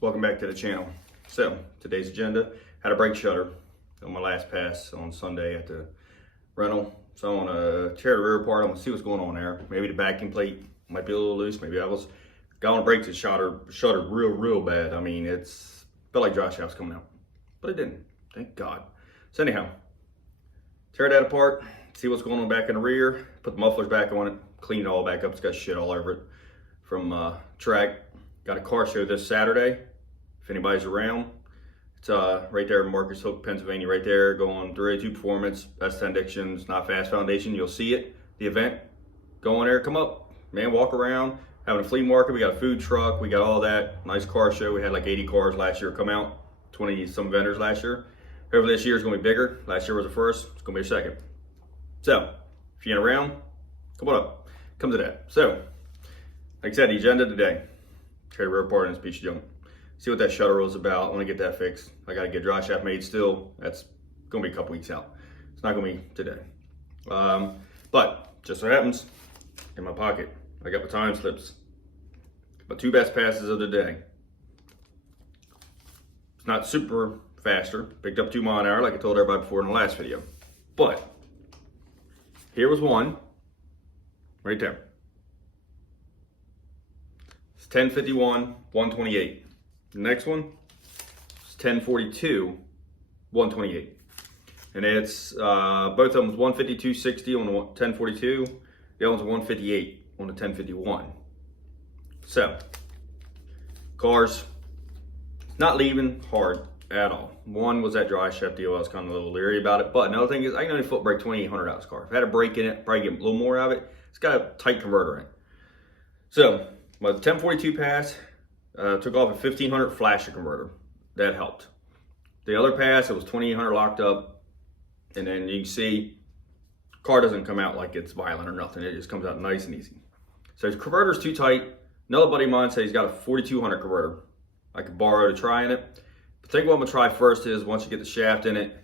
Welcome back to the channel. So today's agenda, had a brake shudder on my last pass on Sunday at the rental. So I want to tear the rear apart. I'm gonna see what's going on there. Maybe the backing plate might be a little loose. Maybe I was going to break the shudder real bad. I mean, it's felt like dry shaft's coming out, but it didn't. Thank God. So anyhow, tear that apart, see what's going on back in the rear, put the mufflers back on it, clean it all back up. It's got shit all over it from track. Got a car show this Saturday. If anybody's around, it's right there in Marcus Hook, Pennsylvania, right there, going 382 Performance, S10 Addictions, Not Fast Foundation. You'll see it, the event. Go on there, come up, man, walk around. Having a flea market, we got a food truck, we got all that. Nice car show. We had like 80 cars last year come out, 20 some vendors last year. Hopefully this year is gonna be bigger. Last year was the first, it's gonna be a second. So, if you ain't around, come on up, come to that. So, like I said, the agenda today, tear the rear apart in this piece of junk. See what that shudder was about. I want to get that fixed. I got to get dry shaft made still. That's going to be a couple weeks out. It's not going to be today. But just so happens, in my pocket, I got my time slips. My two best passes of the day. It's not super faster. Picked up 2 miles an hour like I told everybody before in the last video. But here was one right there. It's 1051, 128. The next one is 1042, 128. And it's both of them 152.60 on the 1042. The other one's 158 on the 1051. So, cars not leaving hard at all. One was that dry shaft deal. I was kind of a little leery about it. But another thing is I can only foot brake 2,800 out of this car. If I had a brake in it, probably get a little more out of it. It's got a tight converter in it. So, my 1042 pass, took off a 1500 flasher converter. That helped. The other pass, it was 2800 locked up. And then you can see, car doesn't come out like it's violent or nothing. It just comes out nice and easy. So the converter's too tight. Another buddy of mine said he's got a 4200 converter. I could borrow to try in it. But I think what I'm gonna try first is once you get the shaft in it,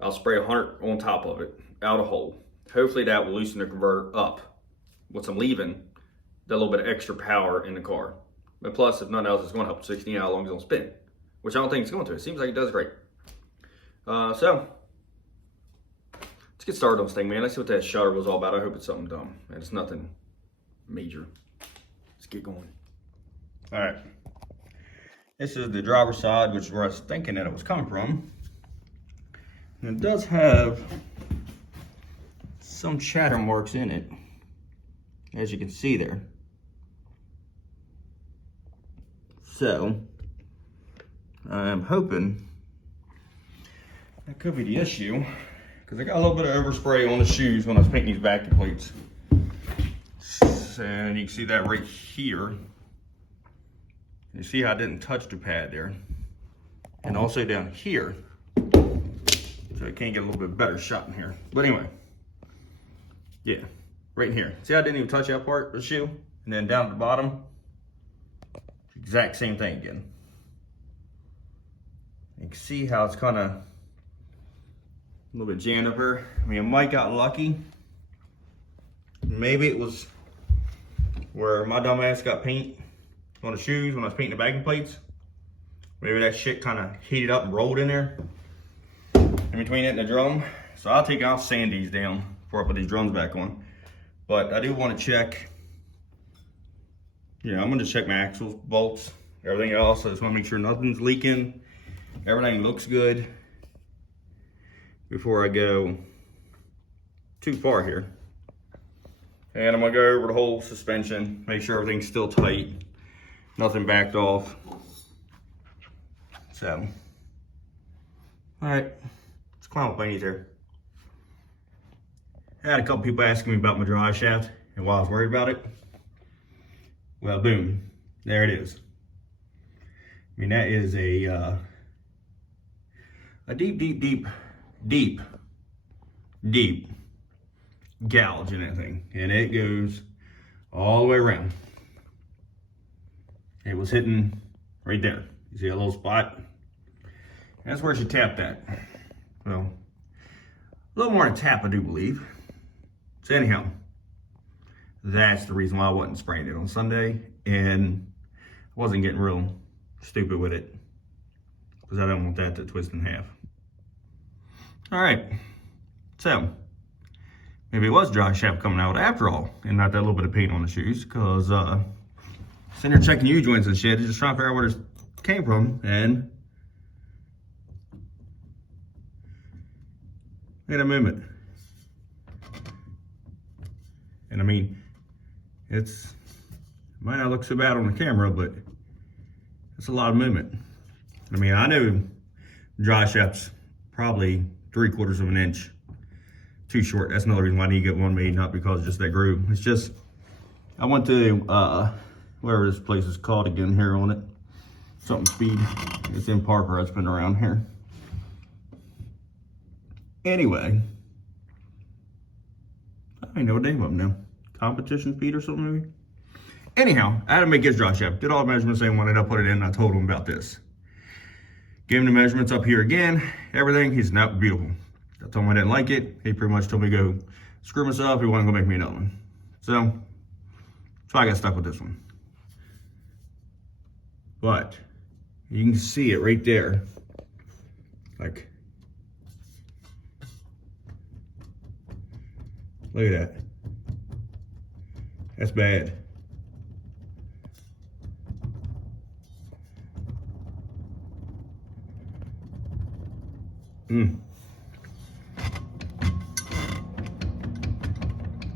I'll spray 100 on top of it, out a hole. Hopefully that will loosen the converter up. Once I'm leaving, that little bit of extra power in the car. But plus, if nothing else, it's going to help 16 out how long it's going to spin, which I don't think it's going to. It seems like it does great. So, let's get started on this thing, man. Let's see what that shudder was all about. I hope it's something dumb and it's nothing major. Let's get going. All right. This is the driver's side, which is where I was thinking that it was coming from. And it does have some chatter marks in it, as you can see there. So, I'm hoping that could be the issue, because I got a little bit of overspray on the shoes when I was painting these backing plates. And you can see that right here. You see how I didn't touch the pad there. And also down here. So I can't get a little bit better shot in here. But anyway, yeah, right in here. See how I didn't even touch that part of the shoe? And then down at the bottom, exact same thing again. You can see how it's kind of a little bit jammed up here. I mean, I might got lucky. Maybe it was where my dumb ass got paint on the shoes when I was painting the backing plates. Maybe that shit kind of heated up and rolled in there in between it and the drum. So I'll sand these down before I put these drums back on. But I do want to check. Yeah, I'm gonna check my axles, bolts, everything else. I just wanna make sure nothing's leaking. Everything looks good before I go too far here. And I'm gonna go over the whole suspension, make sure everything's still tight, nothing backed off. So, all right, let's climb up underneath here. I had a couple people asking me about my drive shaft and why I was worried about it. Well, boom, there it is. I mean, that is a deep gouge in that thing. And it goes all the way around. It was hitting right there. You see a little spot? That's where she tapped that. Well, a little more than tap, I do believe. So anyhow, that's the reason why I wasn't spraying it on Sunday, and I wasn't getting real stupid with it, because I don't want that to twist in half. All right, so maybe it was dry shaft coming out after all, and not that little bit of paint on the shoes, because sitting there checking U-joints and shit, just trying to figure out where this came from, and look at that movement. And I mean, it might not look so bad on the camera, but it's a lot of movement. I mean, I know dry shaft's probably 3/4 of an inch too short. That's another reason why I need to get one made, not because of just that groove. It's just, I went to, whatever this place is called again here on it. Something Speed. It's in Parker. It's been around here. Anyway, I don't even know what name of them now. Competition Speed or something maybe? Anyhow, I had to make his dry shaft. Did all the measurements they wanted. I put it in and I told him about this. Gave him the measurements up here again. Everything. He's not beautiful. I told him I didn't like it. He pretty much told me to go screw myself. He wasn't going to make me another one. So I got stuck with this one. But you can see it right there. Like, look at that. That's bad.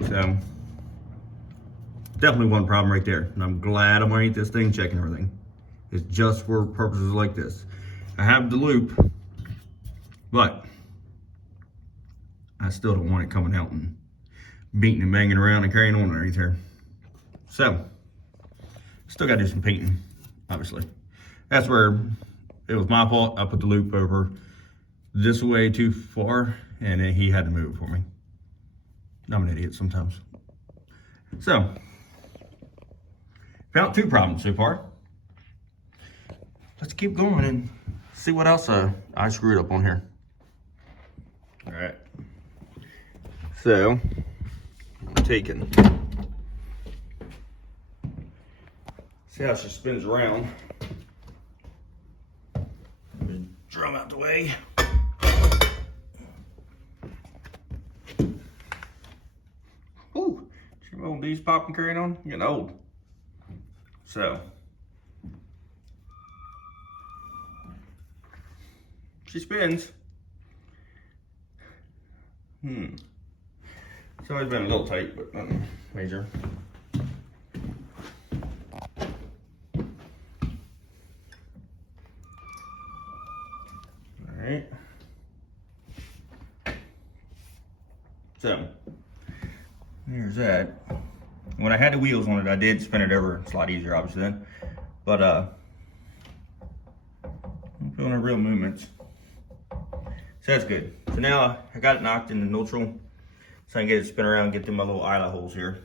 So, definitely one problem right there. And I'm glad I'm underneath this thing checking everything. It's just for purposes like this. I have the loop, but I still don't want it coming out and beating and banging around and carrying on underneath here. So, still gotta do some painting, obviously. That's where it was my fault. I put the loop over this way too far, and then he had to move it for me. I'm an idiot sometimes. So, found 2 problems so far. Let's keep going and see what else I screwed up on here. All right. So, I'm taking. See how she spins around. Drum out the way. Ooh, see old D's popping carrying on? Getting old. So, she spins. It's always been a little tight, but nothing major. All right. So, there's that. When I had the wheels on it, I did spin it over. It's a lot easier, obviously, then. But, I'm feeling the real movements. So that's good. So now I got it knocked into neutral, so I can get it spin around and get through my little eyelet holes here.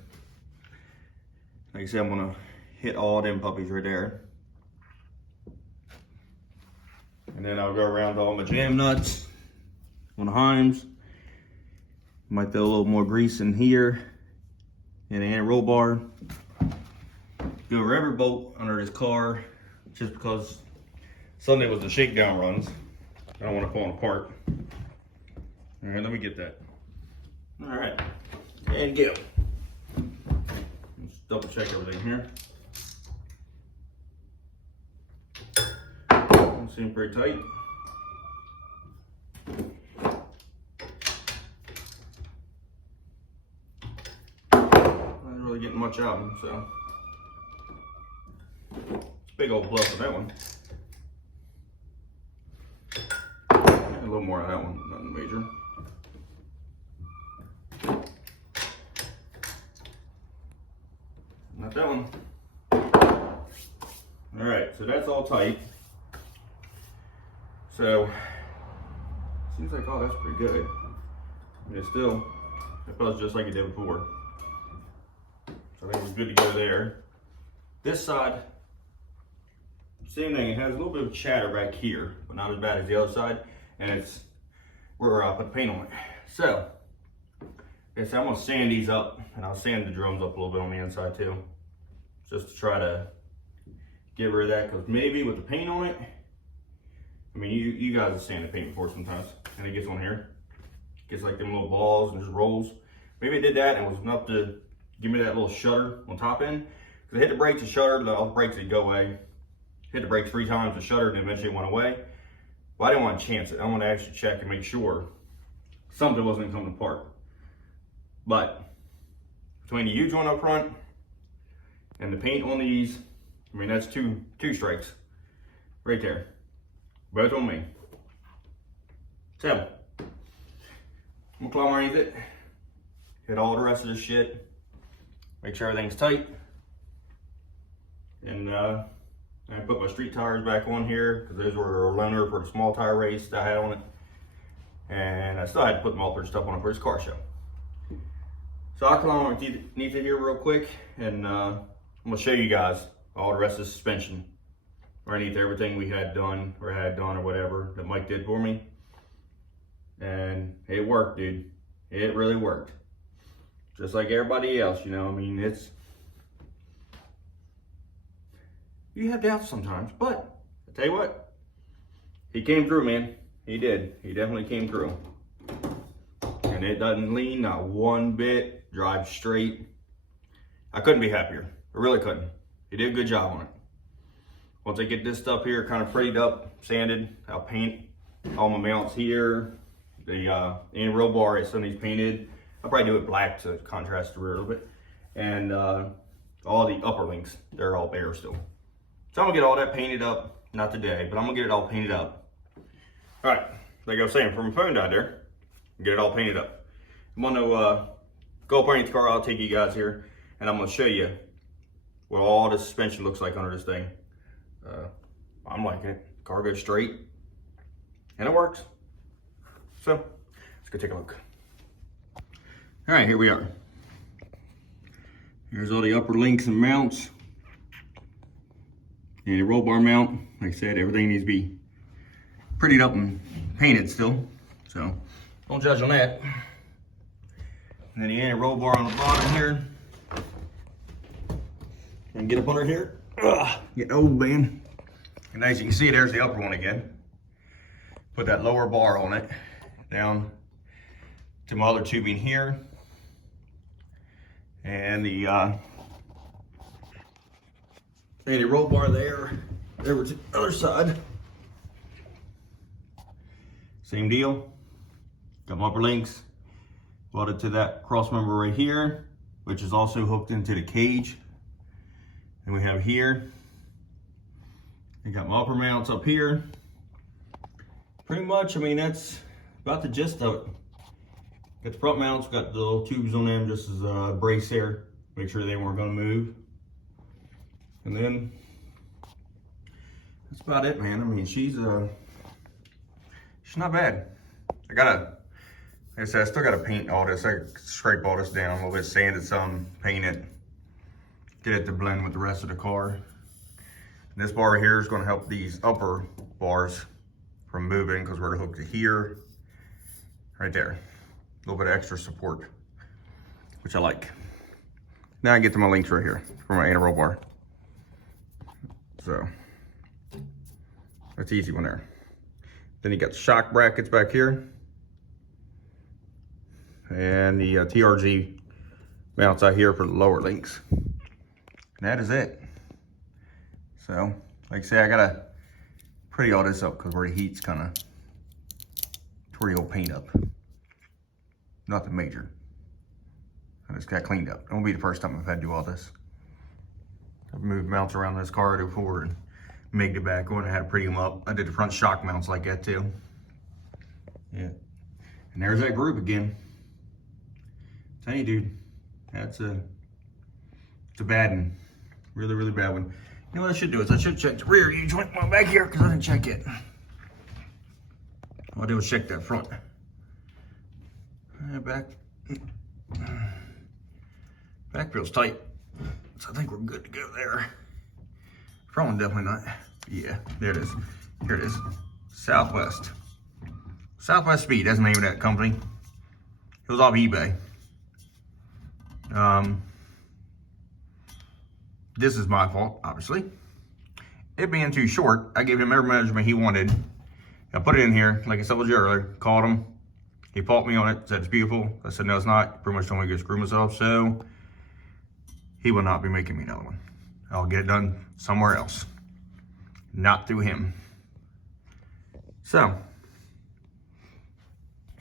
Like I said, I'm gonna hit all them puppies right there. And then I'll go around all my jam nuts on the Heims. Might throw a little more grease in here and a roll bar. Do a rubber bolt under this car, just because Sunday was the shakedown runs. I don't want to fall apart. All right, let me get that. All right, and go. Let's double check everything here. Seems pretty tight. Not really getting much out of them, so it's a big old plus on that one. A little more on that one, nothing major. Not that one. All right, so that's all tight. So, seems like, oh, that's pretty good. I mean, it feels just like it did before. So I think it's good to go there. This side, same thing. It has a little bit of chatter back here, but not as bad as the other side. And it's where I put paint on it. So, I'm gonna sand these up, and I'll sand the drums up a little bit on the inside too, just to try to get rid of that, because maybe with the paint on it, I mean, you guys have sanded paint before sometimes, and it gets on here. Gets like them little balls and just rolls. Maybe it did that and it was enough to give me that little shudder on top end. Because I hit the brakes, the shudder, all the brakes would go away. Hit the brakes 3 times, the shudder, and eventually it went away. But I didn't want to chance it. I want to actually check and make sure something wasn't coming apart. But between the huge one up front and the paint on these, I mean, that's two strikes right there. Both on me. So, I'm gonna climb underneath it, hit all the rest of this shit, make sure everything's tight, and I put my street tires back on here, because those were a loaner for the small tire race that I had on it, and I still had to put muffler stuff on it for this car show. So I'll climb underneath it here real quick, and I'm gonna show you guys all the rest of the suspension, underneath everything we had done, or whatever that Mike did for me. And it worked, dude. It really worked. Just like everybody else, you know, I mean, you have doubts sometimes, but I tell you what, he came through, man. He did. He definitely came through. And it doesn't lean, not one bit, drives straight. I couldn't be happier. I really couldn't. He did a good job on it. Once I get this stuff here kind of prettied up, sanded, I'll paint all my mounts here. The roll bar is somebody's painted. I'll probably do it black to contrast the rear a little bit. And all the upper links, they're all bare still. So I'm gonna get all that painted up, not today, but I'm gonna get it all painted up. All right, like I was saying, from my phone died there, get it all painted up. I'm gonna go up underneath the car, I'll take you guys here, and I'm gonna show you what all the suspension looks like under this thing. I'm liking it. Car goes straight, and it works. So, let's go take a look. All right, here we are. Here's all the upper links and mounts. And the roll bar mount, like I said, everything needs to be prettied up and painted still. So, don't judge on that. And then the anti-roll bar on the bottom here. And get up under here. Ugh, getting old, man. And as you can see, there's the upper one again. Put that lower bar on it. Down to my other tubing here. And the roll bar there. Over to the other side. Same deal. Got my upper links welded to that cross member right here, which is also hooked into the cage. And we have here. I got my upper mounts up here. Pretty much, I mean, that's about the gist of it. Got the front mounts, got the little tubes on them just as a brace there. Make sure they weren't gonna move. And then, that's about it, man. I mean, she's not bad. Like I said, I still gotta paint all this. I scrape all this down a little bit, sand it some, paint it, get it to blend with the rest of the car. And this bar here is gonna help these upper bars from moving, because we're hooked to here, right there. A little bit of extra support, which I like. Now I get to my links right here for my anti-roll bar. So, that's the easy one there. Then you got the shock brackets back here. And the TRG mounts out here for the lower links. And that is it. So, like I say, I gotta pretty all this up because where the heat's kind of tore the old paint up. Nothing major. I just got cleaned up. It won't be the first time I've had to do all this. I've moved mounts around this car before and migged it back on and had to pretty them up. I did the front shock mounts like that too. Yeah. And there's that groove again. Tell you, dude, it's a bad one. Really, really bad one. You know what I should do is I should check the rear U-joint while I'm back here because I didn't check it. All I did was check that front. Back feels tight. So I think we're good to go there. Front one definitely not. Yeah, there it is. Here it is. Southwest. Southwest Speed, that's the name of that company. It was off eBay. This is my fault, obviously. it being too short, I gave him every measurement he wanted. I put it in here, like I said with you earlier, called him. He faulted me on it, said it's beautiful. I said, no, it's not. Pretty much told me to go screw myself, so he will not be making me another one. I'll get it done somewhere else, not through him. So, I'm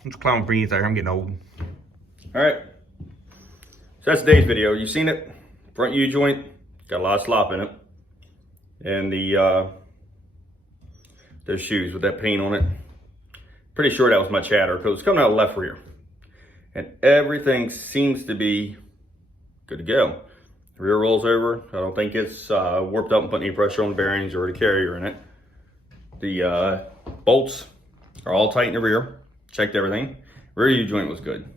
just clowning breathe there. I'm getting old. All right. So that's today's video. You've seen it. Front U-joint, got a lot of slop in it. And those shoes with that paint on it. Pretty sure that was my chatter because it's coming out of the left rear. And everything seems to be good to go. The rear rolls over. I don't think it's warped up and put any pressure on the bearings or the carrier in it. The bolts are all tight in the rear. Checked everything. Rear U-joint was good.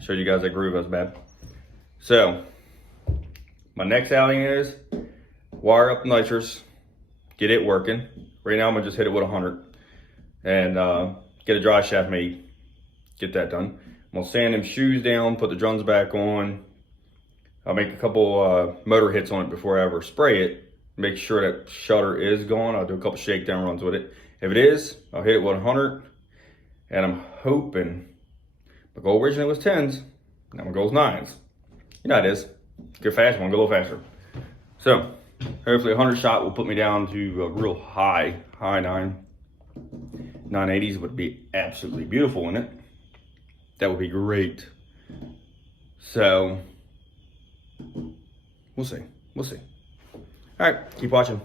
Showed you guys that groove was bad. So, my next outing is wire up nitrous, get it working. Right now I'm gonna just hit it with 100 and get a dry shaft made, get that done. I'm gonna sand them shoes down, put the drums back on. I'll make a couple motor hits on it before I ever spray it. Make sure that shudder is gone. I'll do a couple shakedown runs with it. If it is, I'll hit it with 100. And I'm hoping, my goal originally was 10s, now my goal is 9s. You know how it is. Go fast, one go a little faster. So, hopefully 100 shot will put me down to a real high 980s would be absolutely beautiful in it. That would be great. So, we'll see. All right, keep watching.